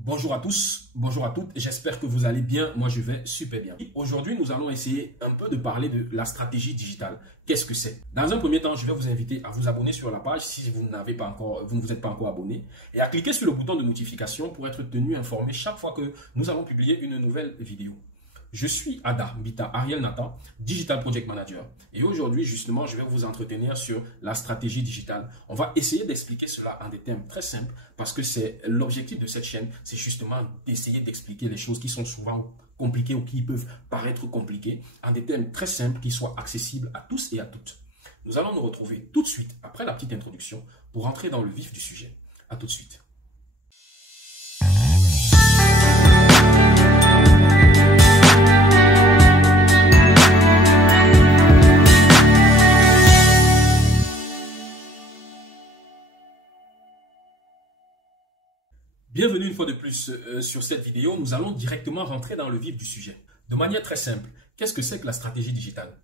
Bonjour à tous, bonjour à toutes, j'espère que vous allez bien, moi je vais super bien. Aujourd'hui, nous allons essayer un peu de parler de la stratégie digitale. Qu'est-ce que c'est? Dans un premier temps, je vais vous inviter à vous abonner sur la page si vous n'avez pas encore, vous ne vous êtes pas encore abonné et à cliquer sur le bouton de notification pour être tenu informé chaque fois que nous allons publier une nouvelle vidéo. Je suis Ada Mbita Ariel Nathan, Digital Project Manager. Et aujourd'hui, justement, je vais vous entretenir sur la stratégie digitale. On va essayer d'expliquer cela en des termes très simples parce que c'est l'objectif de cette chaîne, c'est justement d'essayer d'expliquer les choses qui sont souvent compliquées ou qui peuvent paraître compliquées en des termes très simples qui soient accessibles à tous et à toutes. Nous allons nous retrouver tout de suite après la petite introduction pour entrer dans le vif du sujet. À tout de suite. Bienvenue une fois de plus sur cette vidéo. Nous allons directement rentrer dans le vif du sujet. De manière très simple, qu'est-ce que c'est que la stratégie digitale?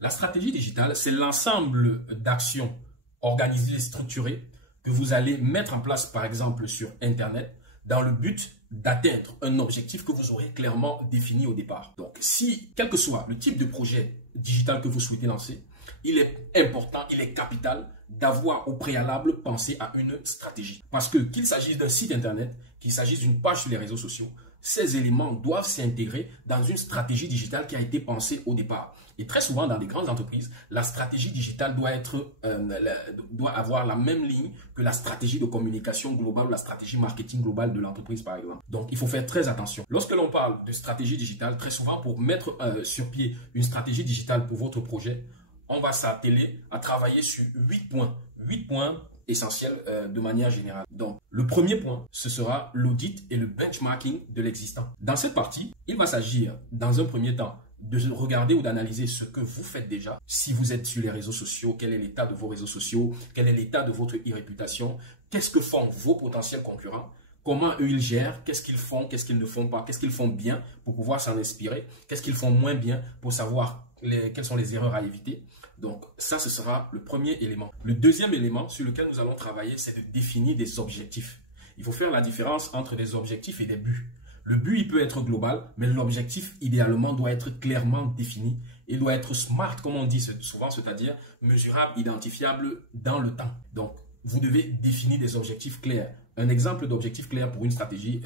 La stratégie digitale, c'est l'ensemble d'actions organisées et structurées que vous allez mettre en place, par exemple, sur Internet, dans le but d'atteindre un objectif que vous aurez clairement défini au départ. Donc, si, quel que soit le type de projet digital que vous souhaitez lancer, il est important, il est capital d'avoir au préalable pensé à une stratégie. Parce que qu'il s'agisse d'un site internet, qu'il s'agisse d'une page sur les réseaux sociaux, ces éléments doivent s'intégrer dans une stratégie digitale qui a été pensée au départ. Et très souvent, dans des grandes entreprises, la stratégie digitale doit avoir la même ligne que la stratégie de communication globale ou la stratégie marketing globale de l'entreprise, par exemple. Donc, il faut faire très attention. Lorsque l'on parle de stratégie digitale, très souvent, pour mettre sur pied une stratégie digitale pour votre projet, on va s'atteler à travailler sur 8 points. 8 points essentiels de manière générale. Donc, le premier point, ce sera l'audit et le benchmarking de l'existant. Dans cette partie, il va s'agir, dans un premier temps, de regarder ou d'analyser ce que vous faites déjà. Si vous êtes sur les réseaux sociaux, quel est l'état de vos réseaux sociaux, quel est l'état de votre e-réputation, qu'est-ce que font vos potentiels concurrents, comment eux ils gèrent, qu'est-ce qu'ils font, qu'est-ce qu'ils ne font pas, qu'est-ce qu'ils font bien pour pouvoir s'en inspirer, qu'est-ce qu'ils font moins bien pour savoir quelles sont les erreurs à éviter. Donc ça, ce sera le premier élément. Le deuxième élément sur lequel nous allons travailler, c'est de définir des objectifs. Il faut faire la différence entre des objectifs et des buts. Le but, il peut être global, mais l'objectif, idéalement, doit être clairement défini et doit être smart, comme on dit souvent, c'est-à-dire mesurable, identifiable dans le temps. Donc, vous devez définir des objectifs clairs. Un exemple d'objectif clair pour une stratégie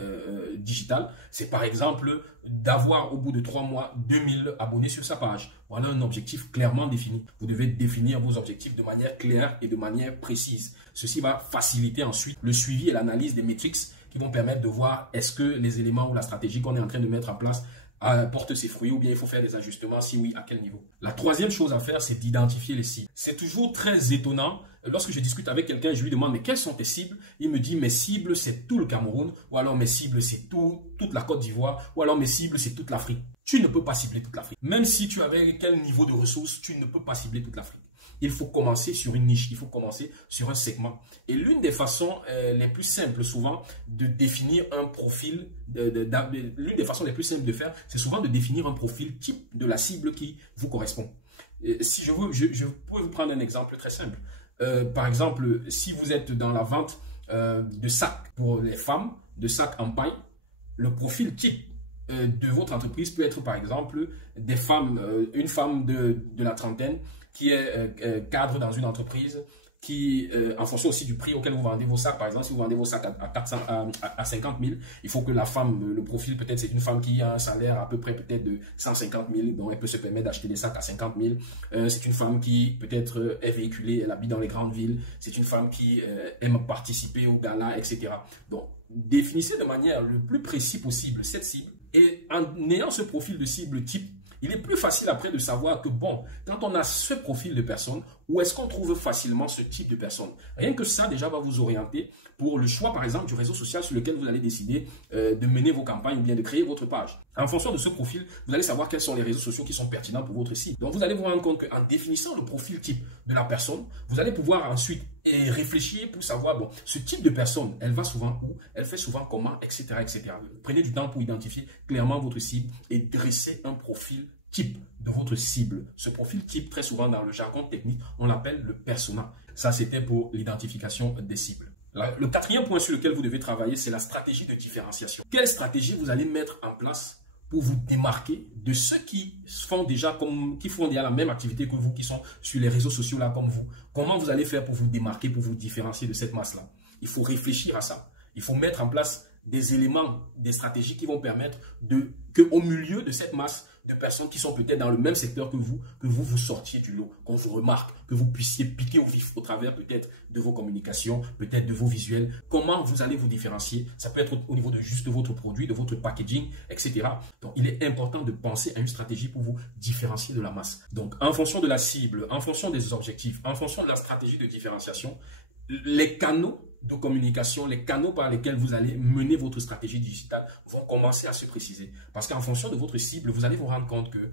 digitale, c'est par exemple d'avoir au bout de 3 mois 2000 abonnés sur sa page. Voilà un objectif clairement défini. Vous devez définir vos objectifs de manière claire et de manière précise. Ceci va faciliter ensuite le suivi et l'analyse des métriques qui vont permettre de voir est-ce que les éléments ou la stratégie qu'on est en train de mettre en place porte ses fruits ou bien il faut faire des ajustements, si oui, à quel niveau. La troisième chose à faire, c'est d'identifier les cibles. C'est toujours très étonnant. Lorsque je discute avec quelqu'un, je lui demande mais quelles sont tes cibles? Il me dit mes cibles c'est tout le Cameroun, ou alors mes cibles c'est toute la Côte d'Ivoire, ou alors mes cibles c'est toute l'Afrique. Tu ne peux pas cibler toute l'Afrique. Même si tu avais quel niveau de ressources, tu ne peux pas cibler toute l'Afrique. Il faut commencer sur une niche, il faut commencer sur un segment. Et l'une des façons les plus simples souvent de définir un profil, l'une des façons les plus simples de faire, c'est souvent de définir un profil type de la cible qui vous correspond. Si je pourrais vous prendre un exemple très simple. Par exemple, si vous êtes dans la vente de sacs pour les femmes, de sacs en paille, le profil type de votre entreprise peut être par exemple des femmes, une femme de la trentaine qui est cadre dans une entreprise qui, en fonction aussi du prix auquel vous vendez vos sacs, par exemple, si vous vendez vos sacs à 50 000, il faut que la femme, le profil, peut-être c'est une femme qui a un salaire à peu près peut-être de 150 000, donc elle peut se permettre d'acheter des sacs à 50 000. C'est une femme qui peut-être est véhiculée, elle habite dans les grandes villes, c'est une femme qui aime participer au gala, etc. Donc, définissez de manière le plus précis possible cette cible et en ayant ce profil de cible type, il est plus facile après de savoir que bon, quand on a ce profil de personne, où est-ce qu'on trouve facilement ce type de personne? Rien que ça déjà va vous orienter pour le choix par exemple du réseau social sur lequel vous allez décider de mener vos campagnes ou bien de créer votre page. En fonction de ce profil, vous allez savoir quels sont les réseaux sociaux qui sont pertinents pour votre site. Donc vous allez vous rendre compte qu'en définissant le profil type de la personne, vous allez pouvoir ensuite réfléchir pour savoir bon, ce type de personne, elle va souvent où, elle fait souvent comment, etc., etc. Prenez du temps pour identifier clairement votre cible et dresser un profil type de votre cible. Ce profil type, très souvent dans le jargon technique, on l'appelle le persona. Ça, c'était pour l'identification des cibles. Le quatrième point sur lequel vous devez travailler, c'est la stratégie de différenciation. Quelle stratégie vous allez mettre en place pour vous démarquer de ceux qui font déjà la même activité que vous, qui sont sur les réseaux sociaux là comme vous? Comment vous allez faire pour vous démarquer, pour vous différencier de cette masse-là? Il faut réfléchir à ça. Il faut mettre en place des éléments, des stratégies qui vont permettre qu'au milieu de cette masse de personnes qui sont peut-être dans le même secteur que vous sortiez du lot, qu'on vous remarque, que vous puissiez piquer au vif au travers peut-être de vos communications, peut-être de vos visuels. Comment vous allez vous différencier? Ça peut être au niveau de juste votre produit, de votre packaging, etc. Donc, il est important de penser à une stratégie pour vous différencier de la masse. Donc, en fonction de la cible, en fonction des objectifs, en fonction de la stratégie de différenciation, les canaux de communication, les canaux par lesquels vous allez mener votre stratégie digitale vont commencer à se préciser. Parce qu'en fonction de votre cible, vous allez vous rendre compte que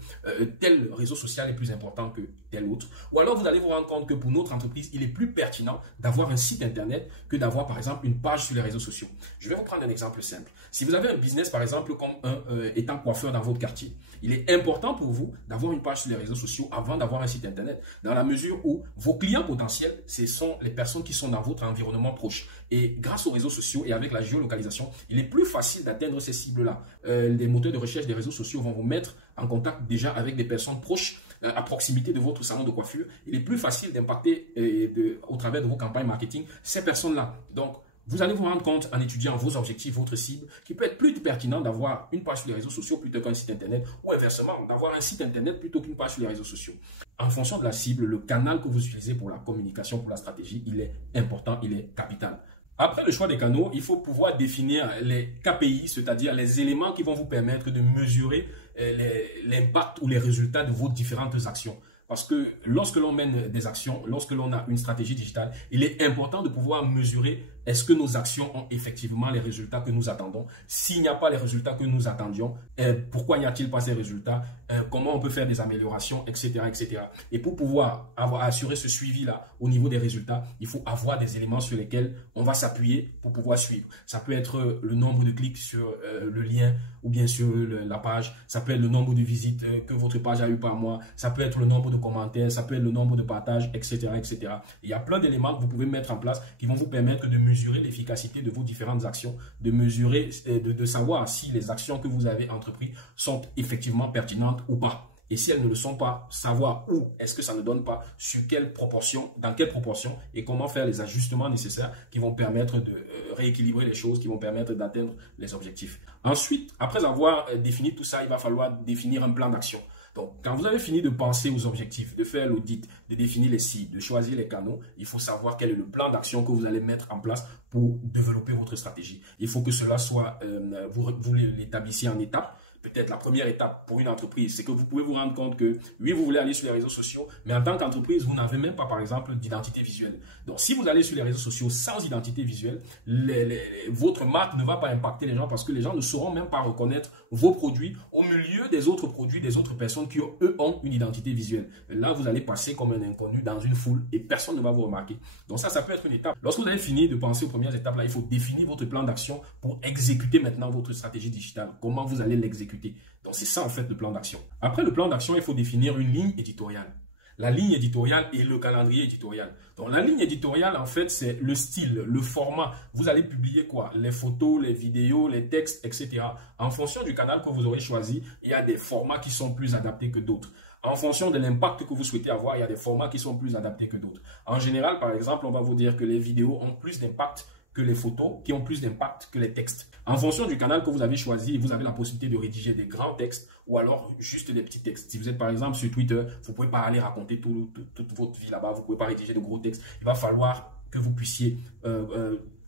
tel réseau social est plus important que tel autre. Ou alors vous allez vous rendre compte que pour notre entreprise, il est plus pertinent d'avoir un site internet que d'avoir par exemple une page sur les réseaux sociaux. Je vais vous prendre un exemple simple. Si vous avez un business par exemple comme étant coiffeur dans votre quartier, il est important pour vous d'avoir une page sur les réseaux sociaux avant d'avoir un site internet, dans la mesure où vos clients potentiels, ce sont les personnes qui sont dans votre environnement proche. Et grâce aux réseaux sociaux et avec la géolocalisation, il est plus facile d'atteindre ces cibles-là. Les moteurs de recherche des réseaux sociaux vont vous mettre en contact déjà avec des personnes proches, à proximité de votre salon de coiffure. Il est plus facile d'impacter au travers de vos campagnes marketing ces personnes-là. Donc, vous allez vous rendre compte en étudiant vos objectifs, votre cible, qu'il peut être plus pertinent d'avoir une page sur les réseaux sociaux plutôt qu'un site internet, ou inversement, d'avoir un site internet plutôt qu'une page sur les réseaux sociaux. En fonction de la cible, le canal que vous utilisez pour la communication, pour la stratégie, il est important, il est capital. Après le choix des canaux, il faut pouvoir définir les KPI, c'est-à-dire les éléments qui vont vous permettre de mesurer l'impact ou les résultats de vos différentes actions. Parce que lorsque l'on mène des actions, lorsque l'on a une stratégie digitale, il est important de pouvoir mesurer est-ce que nos actions ont effectivement les résultats que nous attendons. S'il n'y a pas les résultats que nous attendions, pourquoi n'y a-t-il pas ces résultats? Comment on peut faire des améliorations, etc., etc. Et pour pouvoir assurer ce suivi-là au niveau des résultats, il faut avoir des éléments sur lesquels on va s'appuyer pour pouvoir suivre. Ça peut être le nombre de clics sur le lien ou bien sur la page. Ça peut être le nombre de visites que votre page a eu par mois. Ça peut être le nombre de commentaires. Ça peut être le nombre de partages, etc., etc. Il y a plein d'éléments que vous pouvez mettre en place qui vont vous permettre de mesurer l'efficacité de vos différentes actions, de mesurer, de savoir si les actions que vous avez entreprises sont effectivement pertinentes ou pas. Et si elles ne le sont pas, savoir où est-ce que ça ne donne pas, sur quelle proportion, dans quelle proportion et comment faire les ajustements nécessaires qui vont permettre de rééquilibrer les choses, qui vont permettre d'atteindre les objectifs. Ensuite, après avoir défini tout ça, il va falloir définir un plan d'action. Donc, quand vous avez fini de penser aux objectifs, de faire l'audit, de définir les cibles, de choisir les canaux, il faut savoir quel est le plan d'action que vous allez mettre en place pour développer votre stratégie. Il faut que cela soit, vous l'établissiez en étapes. Peut-être la première étape pour une entreprise, c'est que vous pouvez vous rendre compte que, oui, vous voulez aller sur les réseaux sociaux, mais en tant qu'entreprise, vous n'avez même pas, par exemple, d'identité visuelle. Donc, si vous allez sur les réseaux sociaux sans identité visuelle, votre marque ne va pas impacter les gens parce que les gens ne sauront même pas reconnaître vos produits au milieu des autres produits, des autres personnes qui, eux, ont une identité visuelle. Là, vous allez passer comme un inconnu dans une foule et personne ne va vous remarquer. Donc, ça peut être une étape. Lorsque vous avez fini de penser aux premières étapes, là, il faut définir votre plan d'action pour exécuter maintenant votre stratégie digitale. Comment vous allez l'exécuter? Donc, c'est ça, en fait, le plan d'action. Après le plan d'action, il faut définir une ligne éditoriale. La ligne éditoriale et le calendrier éditorial. Donc, la ligne éditoriale, en fait, c'est le style, le format. Vous allez publier quoi? Les photos, les vidéos, les textes, etc. En fonction du canal que vous aurez choisi, il y a des formats qui sont plus adaptés que d'autres. En fonction de l'impact que vous souhaitez avoir, il y a des formats qui sont plus adaptés que d'autres. En général, par exemple, on va vous dire que les vidéos ont plus d'impact que les photos, qui ont plus d'impact que les textes. En fonction du canal que vous avez choisi, vous avez la possibilité de rédiger des grands textes ou alors juste des petits textes. Si vous êtes par exemple sur Twitter, vous ne pouvez pas aller raconter toute votre vie là-bas, vous ne pouvez pas rédiger de gros textes. Il va falloir que vous puissiez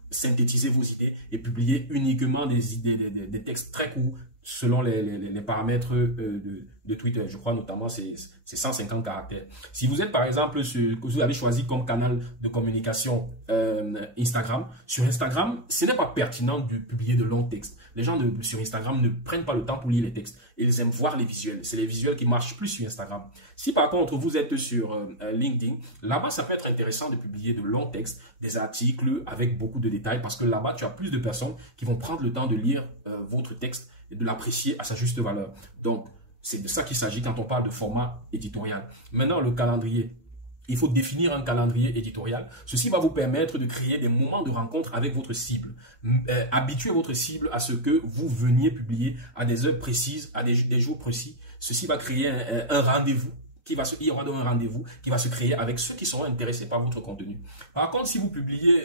synthétiser vos idées et publier uniquement des textes très courts selon les paramètres de Twitter. Je crois notamment c'est 150 caractères. Si vous êtes par exemple que vous avez choisi comme canal de communication Instagram, sur Instagram, ce n'est pas pertinent de publier de longs textes. Les gens sur Instagram ne prennent pas le temps pour lire les textes. Ils aiment voir les visuels. C'est les visuels qui marchent plus sur Instagram. Si par contre vous êtes sur LinkedIn, là-bas ça peut être intéressant de publier de longs textes, des articles avec beaucoup de détails parce que là-bas tu as plus de personnes qui vont prendre le temps de lire votre texte et de l'apprécier à sa juste valeur. Donc, c'est de ça qu'il s'agit quand on parle de format éditorial. Maintenant, le calendrier. Il faut définir un calendrier éditorial. Ceci va vous permettre de créer des moments de rencontre avec votre cible. Habituez votre cible à ce que vous veniez publier à des heures précises, à des jours précis. Ceci va créer un rendez-vous. Il y aura donc un rendez-vous qui va se créer avec ceux qui seront intéressés par votre contenu. Par contre, si vous publiez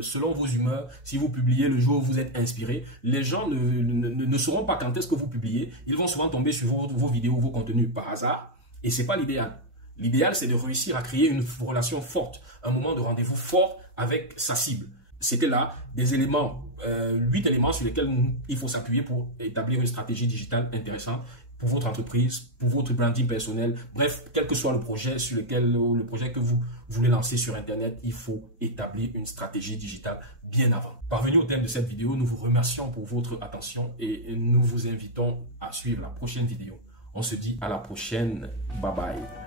selon vos humeurs, si vous publiez le jour où vous êtes inspiré, les gens ne sauront pas quand est-ce que vous publiez. Ils vont souvent tomber sur vos vidéos, vos contenus par hasard. Et ce n'est pas l'idéal. L'idéal, c'est de réussir à créer une relation forte, un moment de rendez-vous fort avec sa cible. C'était là des éléments, 8 éléments sur lesquels il faut s'appuyer pour établir une stratégie digitale intéressante pour votre entreprise, pour votre branding personnel. Bref, quel que soit le projet le projet que vous voulez lancer sur Internet, il faut établir une stratégie digitale bien avant. Parvenu au thème de cette vidéo, nous vous remercions pour votre attention et nous vous invitons à suivre la prochaine vidéo. On se dit à la prochaine. Bye bye.